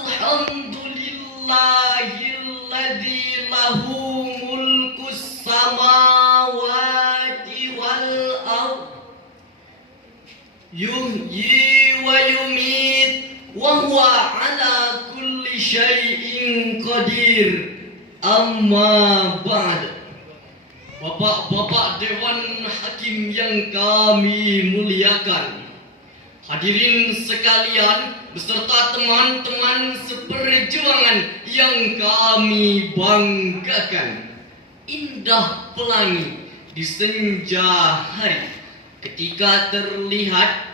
Alhamdulillahilladzi lahu mulkus samawati wal ard yuhyi wa yumit wa huwa ala kulli syai'in qadir. Amma ba'd. Bapak-bapak Dewan Hakim yang kami muliakan, hadirin sekalian beserta teman-teman seperjuangan yang kami banggakan. Indah pelangi di senja hari ketika terlihat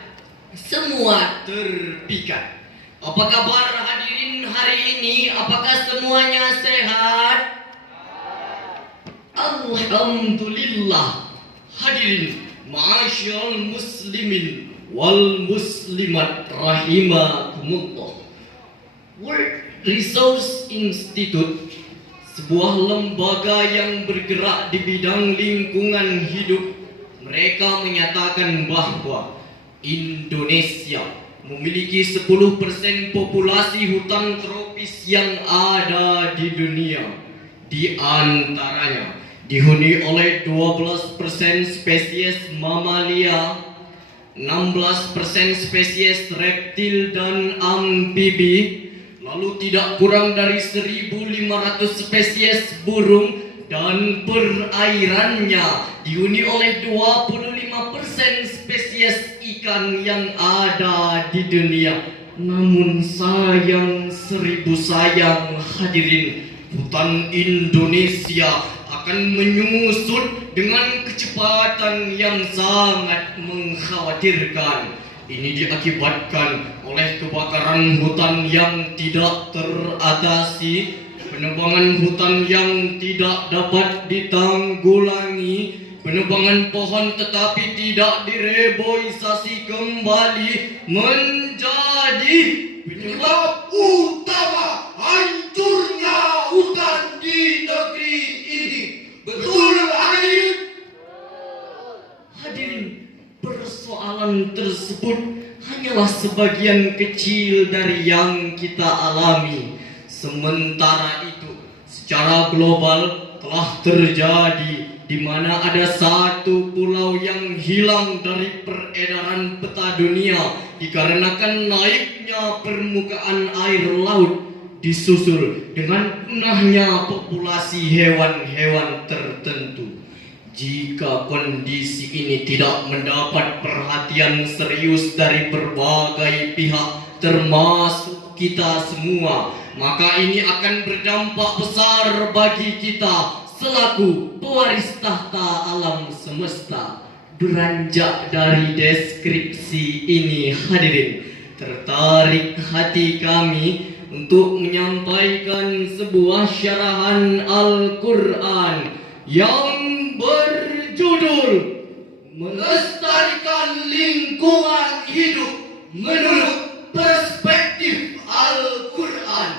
semua terpikat. Apa kabar hadirin hari ini? Apakah semuanya sehat? Alhamdulillah. Hadirin ma'asyiral muslimin wal muslimat rahimakumullah. World Resource Institute, sebuah lembaga yang bergerak di bidang lingkungan hidup, mereka menyatakan bahwa Indonesia memiliki 10% populasi hutan tropis yang ada di dunia. Di antaranya dihuni oleh 12% spesies mamalia, 16% spesies reptil dan amfibi, lalu tidak kurang dari 1.500 spesies burung, dan perairannya dihuni oleh 25% spesies ikan yang ada di dunia. Namun sayang, seribu sayang hadirin, hutan Indonesia akan menyusut dengan kecepatan yang sangat mengkhawatirkan. Ini diakibatkan oleh kebakaran hutan yang tidak teratasi, penebangan hutan yang tidak dapat ditanggulangi, penebangan pohon tetapi tidak direboisasi kembali, menjadi penyebab utama hancurnya hutan di negeri ini. Betul, Adil? Hadirin, persoalan tersebut hanyalah sebagian kecil dari yang kita alami. Sementara itu, secara global telah terjadi di mana ada satu pulau yang hilang dari peredaran peta dunia dikarenakan naiknya permukaan air laut, disusul dengan punahnya populasi hewan-hewan tertentu. Jika kondisi ini tidak mendapat perhatian serius dari berbagai pihak termasuk kita semua, maka ini akan berdampak besar bagi kita selaku pewaris tahta alam semesta. Beranjak dari deskripsi ini hadirin, tertarik hati kami untuk menyampaikan sebuah syarahan Al-Quran yang berjudul Melestarikan Lingkungan Hidup Menurut Perspektif Al-Quran.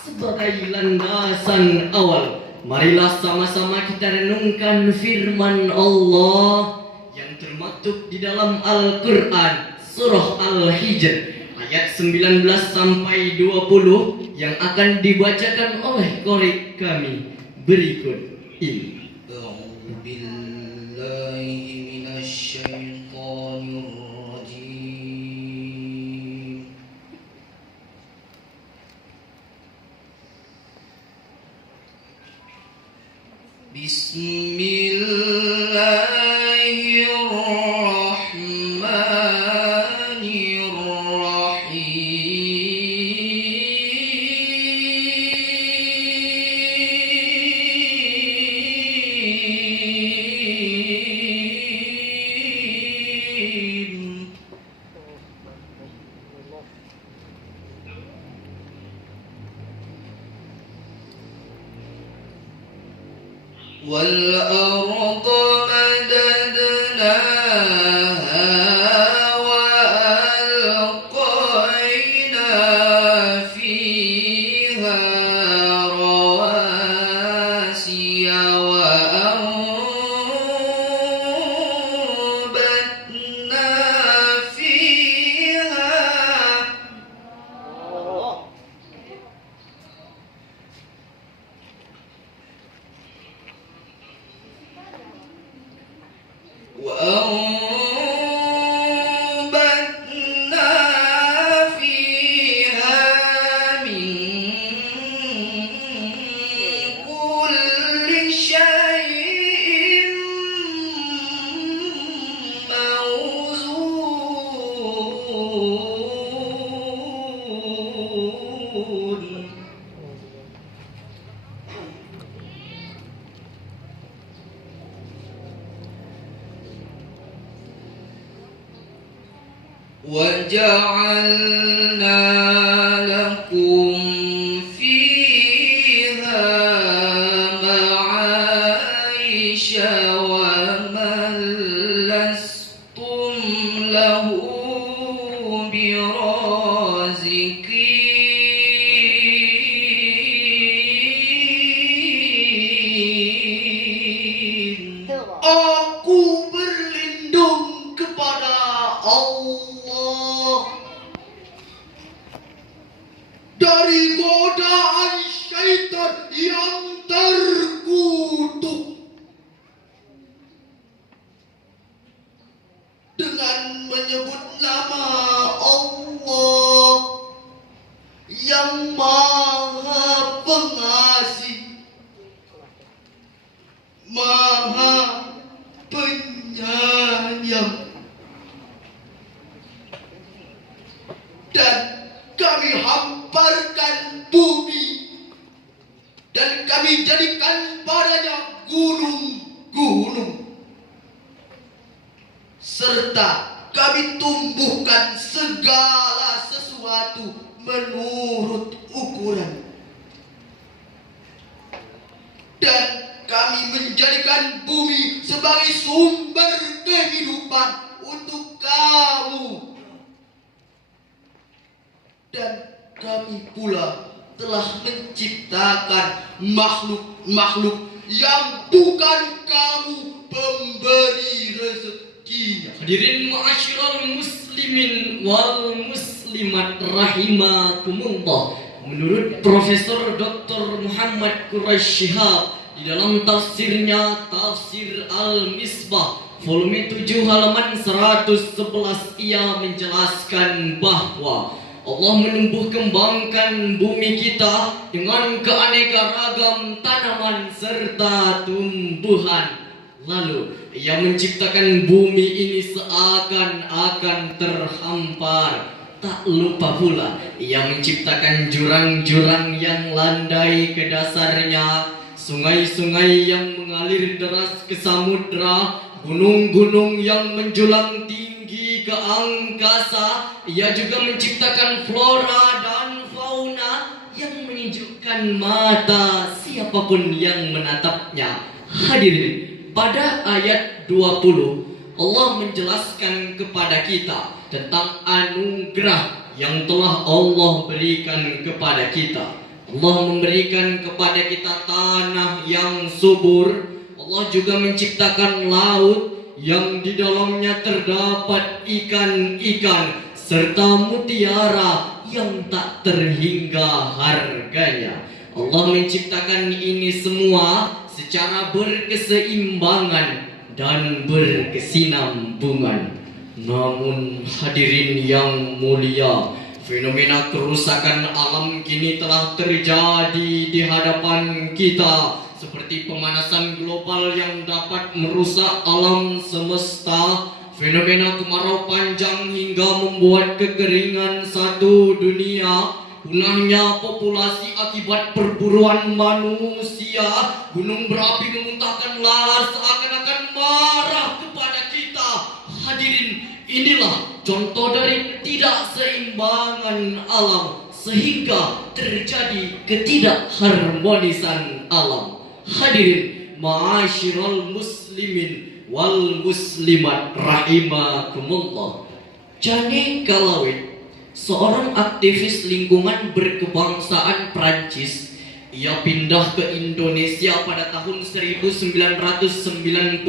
Sebagai landasan awal, marilah sama-sama kita renungkan firman Allah yang termaktub di dalam Al-Quran surah Al-Hijr ayat 19 sampai 20 yang akan dibacakan oleh qari kami berikut ini. A'udzu billahi minasy syaithanir rajim. والأرض مددناها وألقينا فيها رواسي وأنبتنا فيها وجعلنا لكم فيها معايش ومن لستم له برازقين. Aku berlindung kepada Allah dari godaan syaitan yang terkutuk. Dengan menyebut nama Allah yang Maha Pengasih, Maha Penyayang. Dan kami hamparkan bumi dan kami jadikan padanya gunung-gunung, serta kami tumbuhkan segala sesuatu menurut ukuran. Dan kami menjadikan bumi sebagai sumber kehidupan untuk kamu. Dan kami pula telah menciptakan makhluk-makhluk yang bukan kamu pemberi rezekinya. Hadirin ma'asyiral muslimin wal muslimat rahimakumullah. Menurut Profesor Dr. Muhammad Quraish Shihab di dalam tafsirnya Tafsir Al-Misbah volume 7 halaman 111, ia menjelaskan bahwa Allah menumbuh kembangkan bumi kita dengan keanekaragam tanaman serta tumbuhan. Lalu ia menciptakan bumi ini seakan-akan terhampar. Tak lupa pula ia menciptakan jurang-jurang yang landai ke dasarnya, sungai-sungai yang mengalir deras ke samudra, gunung-gunung yang menjulang tinggi ke angkasa. Ia juga menciptakan flora dan fauna yang menyejukkan mata siapapun yang menatapnya. Hadirin, pada ayat 20 Allah menjelaskan kepada kita tentang anugerah yang telah Allah berikan kepada kita. Allah memberikan kepada kita tanah yang subur. Allah juga menciptakan laut yang di dalamnya terdapat ikan-ikan serta mutiara yang tak terhingga harganya. Allah menciptakan ini semua secara berkeseimbangan dan berkesinambungan. Namun hadirin yang mulia, fenomena kerusakan alam kini telah terjadi di hadapan kita, seperti pemanasan global yang dapat merusak alam semesta, fenomena kemarau panjang hingga membuat kekeringan satu dunia, punahnya populasi akibat perburuan manusia, gunung berapi memuntahkan lahar seakan-akan marah kepada kita. Hadirin, inilah contoh dari ketidakseimbangan alam sehingga terjadi ketidakharmonisan alam. Hadirin ma'asyiral muslimin wal muslimat rahimakumullah. Jane Kalawit, seorang aktivis lingkungan berkebangsaan Prancis, ia pindah ke Indonesia pada tahun 1998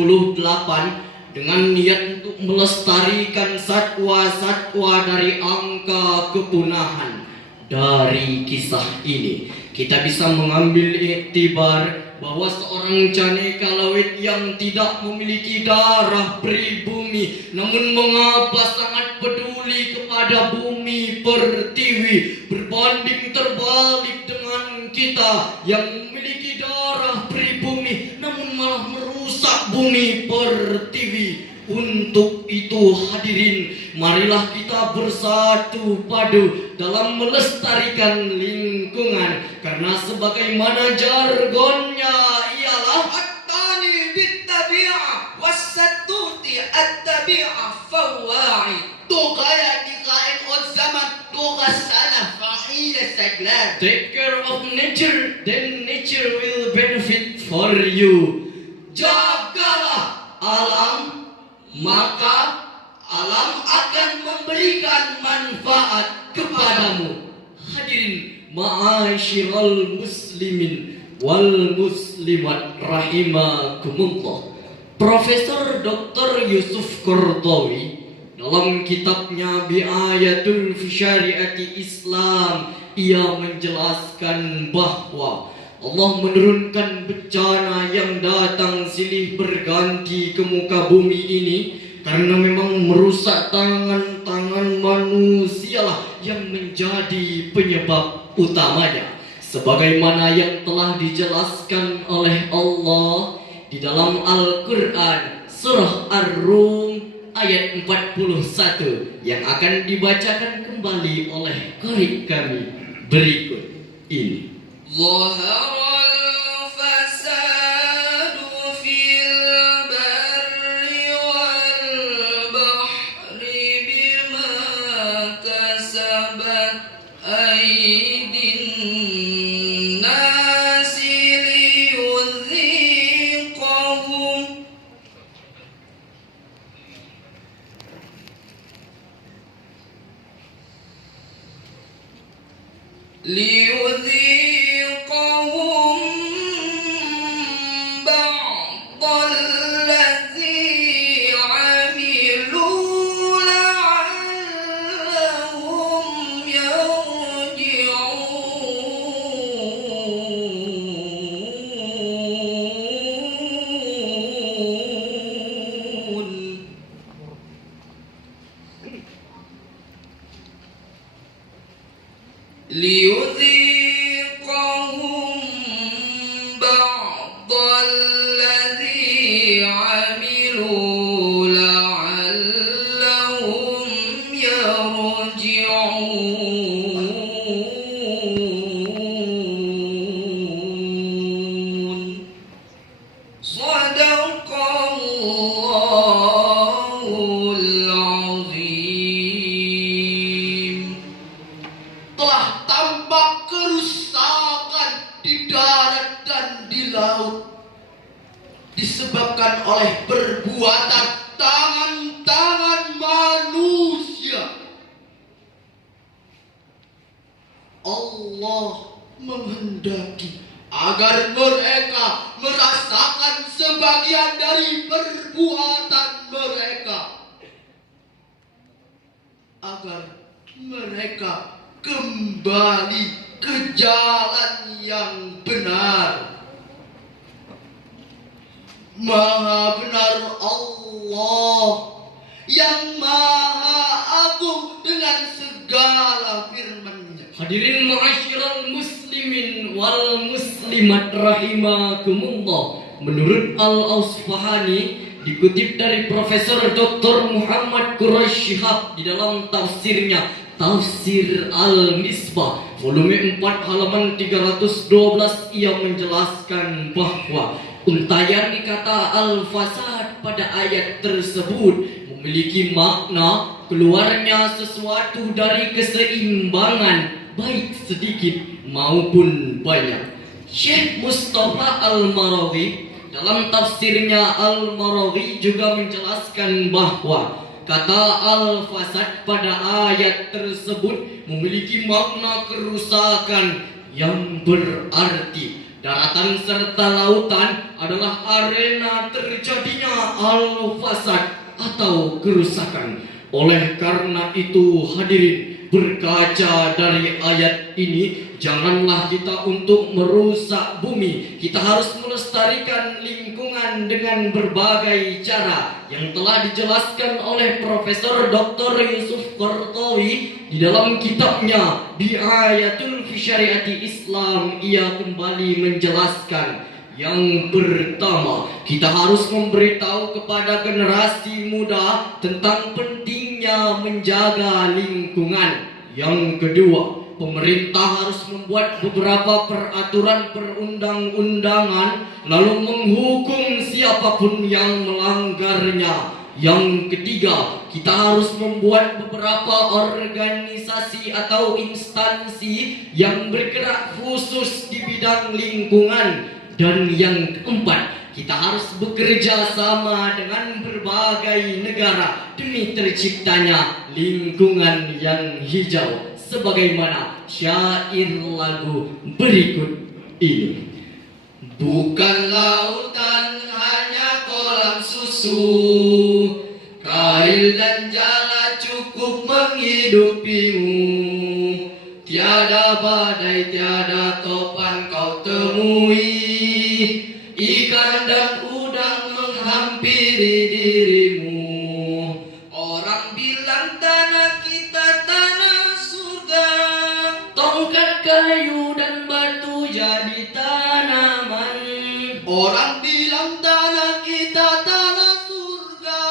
dengan niat untuk melestarikan satwa-satwa dari angka kepunahan. Dari kisah ini kita bisa mengambil iktibar bahwa seorang Jane Kalawit yang tidak memiliki darah pribumi namun mengapa sangat peduli kepada bumi pertiwi, berbanding terbalik dengan kita yang memiliki darah pribumi namun malah merusak bumi pertiwi. Untuk itu hadirin, marilah kita bersatu padu dalam melestarikan lingkungan, karena sebagaimana jargonnya ialah At-tani bit-tabi'ah was-satuti at-tabi'ah fawa'i. tuh kayak di benar. Take care of nature, then nature will benefit for you. Jagalah alam, maka alam akan memberikan manfaat kepadamu. Hadirin ma'asyiral muslimin wal muslimat rahimakumullah. Profesor Dr. Yusuf Qaradawi dalam kitabnya Bi'ayatul fi Syariati Islam, ia menjelaskan bahwa Allah menurunkan bencana yang datang silih berganti ke muka bumi ini karena memang merusak tangan-tangan manusialah yang menjadi penyebab utamanya. Sebagaimana yang telah dijelaskan oleh Allah di dalam Al-Quran surah Ar-Rum ayat 41 yang akan dibacakan kembali oleh qari kami berikut ini. ظهر الفساد في البر والبحر بما كسبت أيدي الناس ليذيقهم بعض الذي عملوا لعلهم يرجعون. ليذيقهم بعض الذي عملوا لعلهم يرجعون. صدق الله العظيم. Telah tampak kerusakan di darat dan di laut disebabkan oleh perbuatan tangan-tangan manusia. Allah menghendaki agar mereka merasakan sebagian dari perbuatan mereka, agar mereka kembali ke jalan yang benar. Maha benar Allah yang maha agung dengan segala firman-Nya. Hadirin ma'asyiral muslimin wal muslimat rahimakumullah. Menurut Al-Asfahani, dikutip dari Profesor Dr. Muhammad Quraish Shihab di dalam tafsirnya Tafsir Al-Misbah volume 4 halaman 312, ia menjelaskan bahwa untayan kata al-fasad pada ayat tersebut memiliki makna keluarnya sesuatu dari keseimbangan, baik sedikit maupun banyak. Syekh Mustafa Al-Marawzi dalam tafsirnya Al-Marawzi juga menjelaskan bahwa kata al-fasad pada ayat tersebut memiliki makna kerusakan yang berarti daratan serta lautan adalah arena terjadinya al-fasad atau kerusakan. Oleh karena itu hadirin, berkaca dari ayat ini, janganlah kita untuk merusak bumi. Kita harus melestarikan lingkungan dengan berbagai cara yang telah dijelaskan oleh Profesor Dr. Yusuf Qaradawi di dalam kitabnya Bi'ayatul fi Syariati Islam. Ia kembali menjelaskan, yang pertama, kita harus memberitahu kepada generasi muda tentang pentingnya menjaga lingkungan. Yang kedua, pemerintah harus membuat beberapa peraturan perundang-undangan lalu menghukum siapapun yang melanggarnya. Yang ketiga, kita harus membuat beberapa organisasi atau instansi yang bergerak khusus di bidang lingkungan. Dan yang keempat, kita harus bekerja sama dengan berbagai negara demi terciptanya lingkungan yang hijau, sebagaimana syair lagu berikut ini. Bukan lautan hanya kolam susu, kail dan jala cukup menghidupimu. Tiada badai, tiada topan kau temui, ikan dan udang menghampiri dirimu. Orang bilang tanah kita tanah surga, Tongkat kayu dan batu jadi tanaman. orang bilang tanah kita tanah surga,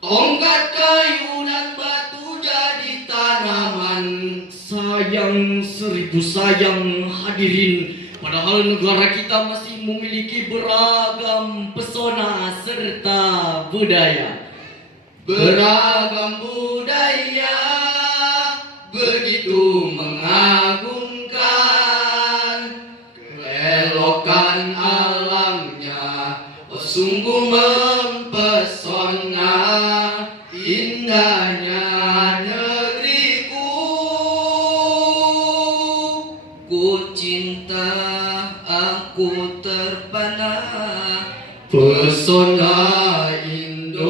tongkat kayu dan batu jadi tanaman. Sayang, seribu sayang hadirin, padahal negara kita masih memiliki beragam pesona serta budaya. Beragam budaya begitu mengagumkan, keelokan alamnya sungguh mempesona. Indahnya negeriku, ku cinta, aku terpana pesona Indonesia.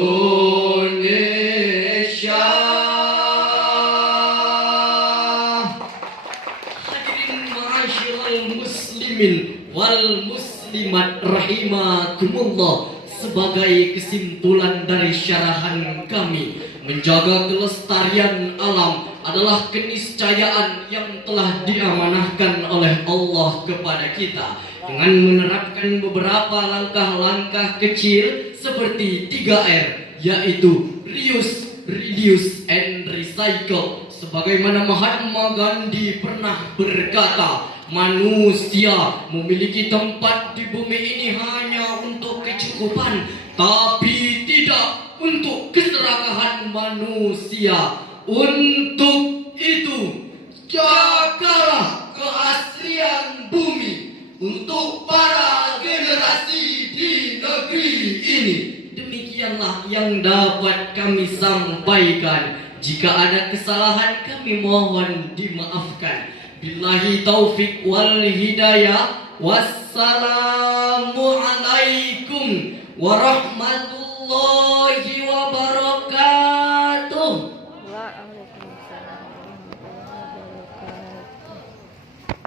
Hadirin ma'asyiral muslimin wal muslimat rahimakumullah, sebagai kesimpulan dari syarahan kami, menjaga kelestarian alam adalah keniscayaan yang telah diamanahkan oleh Allah kepada kita dengan menerapkan beberapa langkah-langkah kecil seperti 3R, yaitu reuse, reduce, and recycle. Sebagaimana Mahatma Gandhi pernah berkata, manusia memiliki tempat di bumi ini hanya untuk kecukupan, tapi tidak untuk keserakahan manusia. Untuk itu, jagalah keaslian bumi untuk para generasi di negeri ini. Demikianlah yang dapat kami sampaikan. Jika ada kesalahan, kami mohon dimaafkan. Billahi taufik wal hidayah. Wassalamualaikum warahmatullahi